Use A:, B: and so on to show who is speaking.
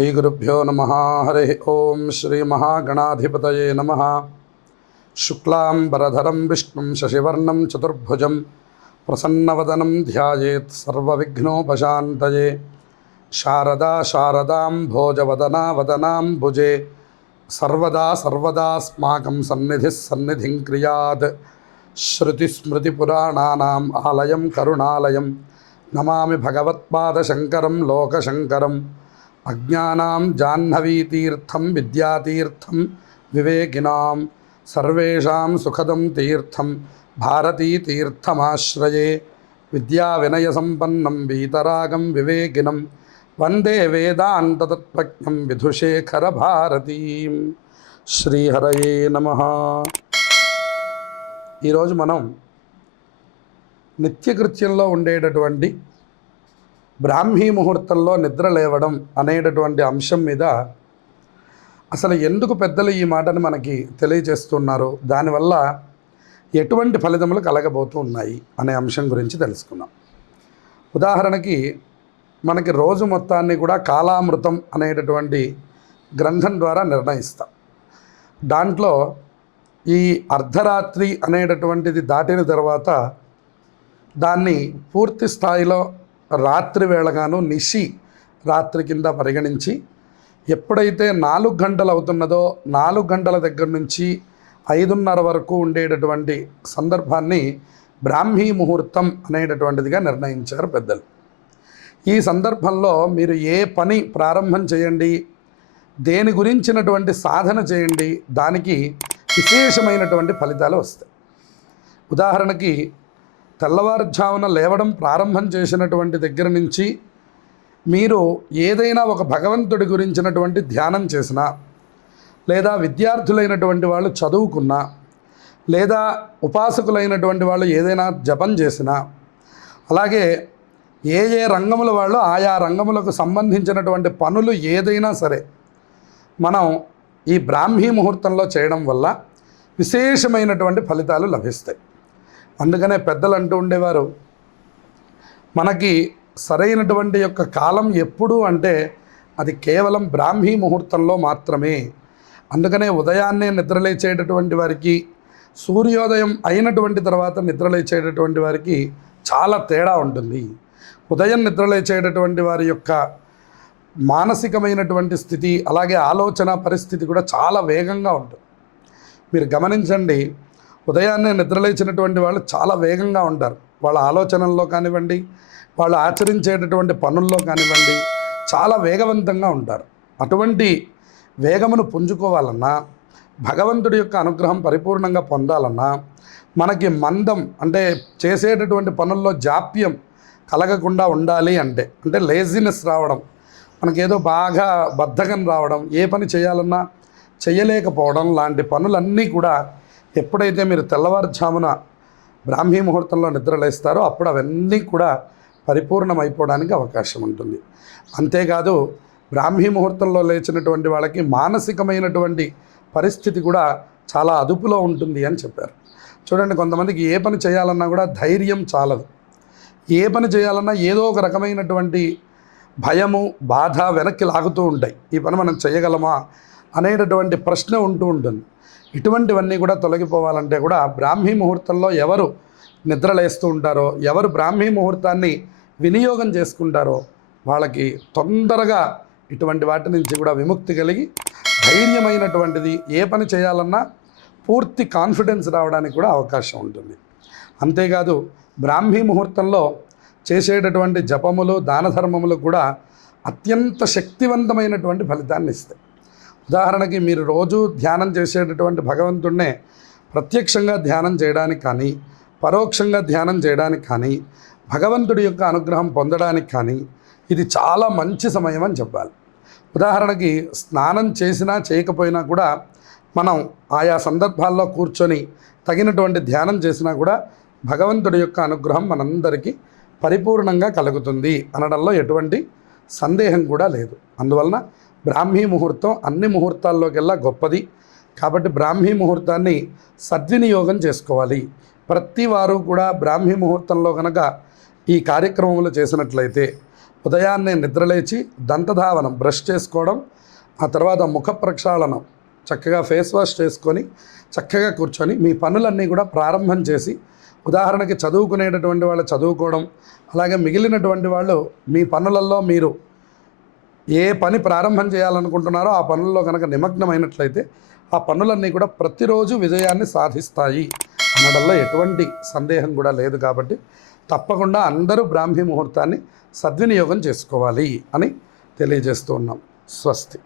A: శ్రీగురుభ్యో నమ. హరి ఓం శ్రీమహాగణాధిపతయే నమ. శుక్లాంబరధరం విష్ణుం శశివర్ణం చతుర్భుజం ప్రసన్నవదనం ధ్యాయేత్ సర్వవిఘ్నోపశాంతయే. శారదా శారదాం భోజవదనా వదనాంబుజే సర్వదా సర్వదాస్మాకం సన్నిధిः సన్నిధిం క్రియాత్. శృతిస్మృతిపురాణానాम् ఆలయం కరుణాలయం. నమామి భగవత్పాదశంకరం లోకశంకరం. అజ్ఞానాం జాహ్నవీతీర్థం విద్యాతీర్థం వివేకినాం సర్వేషాం సుఖదం తీర్థం భారతీతీర్థమాశ్రయే విద్యా వినయసంపన్నం వీతరాగం వివేకినం వందే వేదాంతతత్వజ్ఞం విధుశేఖరభారతీం శ్రీహరయే నమ. ఈరోజు మనం నిత్యకృత్యంలో ఉండేటటువంటి బ్రాహ్మీ ముహూర్తంలో నిద్ర లేవడం అనేటటువంటి అంశం మీద అసలు ఎందుకు పెద్దలు ఈ మాటను మనకి తెలియజేస్తున్నారు? దానివల్ల ఎటువంటి ఫలితములు కలగబోతూ ఉన్నాయి అనే అంశం గురించి తెలుసుకుందాం. ఉదాహరణకి మనకి రోజు మొత్తాన్ని కూడా కాలామృతం అనేటటువంటి గ్రంథం ద్వారా నిర్ణయిస్తాం. దాంట్లో ఈ అర్ధరాత్రి అనేటటువంటిది దాటిన తర్వాత దాన్ని పూర్తి స్థాయిలో రాత్రి వేళగాను నిశి రాత్రి కింద పరిగణించి ఎప్పుడైతే నాలుగు గంటలు అవుతున్నదో నాలుగు గంటల దగ్గర నుంచి ఐదున్నర వరకు ఉండేటటువంటి సందర్భాన్ని బ్రాహ్మీ ముహూర్తం అనేటటువంటిదిగా నిర్ణయించారు పెద్దలు. ఈ సందర్భంలో మీరు ఏ పని ప్రారంభం చేయండి దేని గురించినటువంటి సాధన చేయండి దానికి విశేషమైనటువంటి ఫలితాలు వస్తాయి. ఉదాహరణకి తెల్లవారుజామున లేవడం ప్రారంభం చేసినటువంటి దగ్గర నుంచి మీరు ఏదైనా ఒక భగవంతుడి గురించినటువంటి ధ్యానం చేసినా లేదా విద్యార్థులైనటువంటి వాళ్ళు చదువుకున్నా లేదా ఉపాసకులైనటువంటి వాళ్ళు ఏదైనా జపం చేసినా అలాగే ఏ ఏ రంగముల వాళ్ళు ఆయా రంగములకు సంబంధించినటువంటి పనులు ఏదైనా సరే మనం ఈ బ్రాహ్మీ ముహూర్తంలో చేయడం వల్ల విశేషమైనటువంటి ఫలితాలు లభిస్తాయి. అందుకనే పెద్దలు అంటూ ఉండేవారు. మనకి సరైనటువంటి యొక్క కాలం ఎప్పుడు అంటే అది కేవలం బ్రాహ్మీ ముహూర్తంలో మాత్రమే. అందుకనే ఉదయాన్నే నిద్రలేచేటటువంటి వారికి సూర్యోదయం అయినటువంటి తర్వాత నిద్రలేచేటటువంటి వారికి చాలా తేడా ఉంటుంది. ఉదయం నిద్రలేచేటటువంటి వారి యొక్క మానసికమైనటువంటి స్థితి అలాగే ఆలోచన పరిస్థితి కూడా చాలా వేగంగా ఉంటుంది. మీరు గమనించండి ఉదయాన్నే నిద్రలేచినటువంటి వాళ్ళు చాలా వేగంగా ఉంటారు. వాళ్ళ ఆలోచనల్లో కానివ్వండి వాళ్ళు ఆచరించేటటువంటి పనుల్లో కానివ్వండి చాలా వేగవంతంగా ఉంటారు. అటువంటి వేగమును పుంజుకోవాలన్నా భగవంతుడి యొక్క అనుగ్రహం పరిపూర్ణంగా పొందాలన్నా మనకి మందం అంటే చేసేటటువంటి పనుల్లో జాప్యం కలగకుండా ఉండాలి అంటే అంటే లేజినెస్ రావడం మనకేదో బాగా బద్ధకం రావడం ఏ పని చేయాలన్నా చేయలేకపోవడం లాంటి పనులన్నీ కూడా ఎప్పుడైతే మీరు తెల్లవారుజామున బ్రాహ్మీ ముహూర్తంలో నిద్రలేస్తారో అప్పుడు అవన్నీ కూడా పరిపూర్ణమైపోవడానికి అవకాశం ఉంటుంది. అంతేకాదు బ్రాహ్మీ ముహూర్తంలో లేచినటువంటి వాళ్ళకి మానసికమైనటువంటి పరిస్థితి కూడా చాలా అదుపులో ఉంటుంది అని చెప్పారు. చూడండి కొంతమందికి ఏ పని చేయాలన్నా కూడా ధైర్యం చాలదు. ఏ పని చేయాలన్నా ఏదో ఒక రకమైనటువంటి భయము బాధ వెనక్కి లాగుతూ ఉంటాయి. ఈ పని మనం చేయగలమా? అనేటటువంటి ప్రశ్న ఉంటూ ఉంటుంది. ఇటువంటివన్నీ కూడా తొలగిపోవాలంటే కూడా బ్రాహ్మీ ముహూర్తంలో ఎవరు నిద్రలేస్తూ ఉంటారో ఎవరు బ్రాహ్మీ ముహూర్తాన్ని వినియోగం చేసుకుంటారో వాళ్ళకి తొందరగా ఇటువంటి వాటి నుంచి కూడా విముక్తి కలిగి ధైర్యమైనటువంటిది ఏ పని చేయాలన్నా పూర్తి కాన్ఫిడెన్స్ రావడానికి కూడా అవకాశం ఉంటుంది. అంతేకాదు బ్రాహ్మీ ముహూర్తంలో చేసేటటువంటి జపములు దాన ధర్మములు కూడా అత్యంత శక్తివంతమైనటువంటి ఫలితాన్ని ఇస్తాయి. ఉదాహరణకి మీరు రోజు ధ్యానం చేసేటటువంటి భగవంతుడినే ప్రత్యక్షంగా ధ్యానం చేయడానికి కానీ పరోక్షంగా ధ్యానం చేయడానికి కానీ భగవంతుడి యొక్క అనుగ్రహం పొందడానికి కానీ ఇది చాలా మంచి సమయం అని చెప్పాలి. ఉదాహరణకి స్నానం చేసినా చేయకపోయినా కూడా మనం ఆయా సందర్భాల్లో కూర్చొని తగినటువంటి ధ్యానం చేసినా కూడా భగవంతుడి యొక్క అనుగ్రహం మనందరికీ పరిపూర్ణంగా కలుగుతుంది అనడంలో ఎటువంటి సందేహం కూడా లేదు. అందువలన బ్రాహ్మీ ముహూర్తం అన్ని ముహూర్తాల్లోకెల్లా గొప్పది. కాబట్టి బ్రాహ్మీ ముహూర్తాన్ని సద్వినియోగం చేసుకోవాలి. ప్రతి వారు కూడా బ్రాహ్మీ ముహూర్తంలో కనుక ఈ కార్యక్రమంలో చేసినట్లయితే ఉదయాన్నే నిద్రలేచి దంతధావనం బ్రష్ చేసుకోవడం ఆ తర్వాత ముఖ ప్రక్షాళనం చక్కగా ఫేస్ వాష్ చేసుకొని చక్కగా కూర్చొని మీ పనులన్నీ కూడా ప్రారంభం చేసి ఉదాహరణకి చదువుకునేటటువంటి వాళ్ళు చదువుకోవడం అలాగే మిగిలినటువంటి వాళ్ళు మీ పనులలో మీరు ఏ పని ప్రారంభం చేయాలనుకుంటున్నారో ఆ పనుల్లో కనుక నిమగ్నమైనట్లయితే ఆ పనులన్నీ కూడా ప్రతిరోజు విజయాన్ని సాధిస్తాయి అనడంలో ఎటువంటి సందేహం కూడా లేదు కాబట్టి తప్పకుండా అందరూ బ్రాహ్మీ ముహూర్తాన్ని సద్వినియోగం చేసుకోవాలి అని తెలియజేస్తూ ఉన్నాం. స్వస్తి.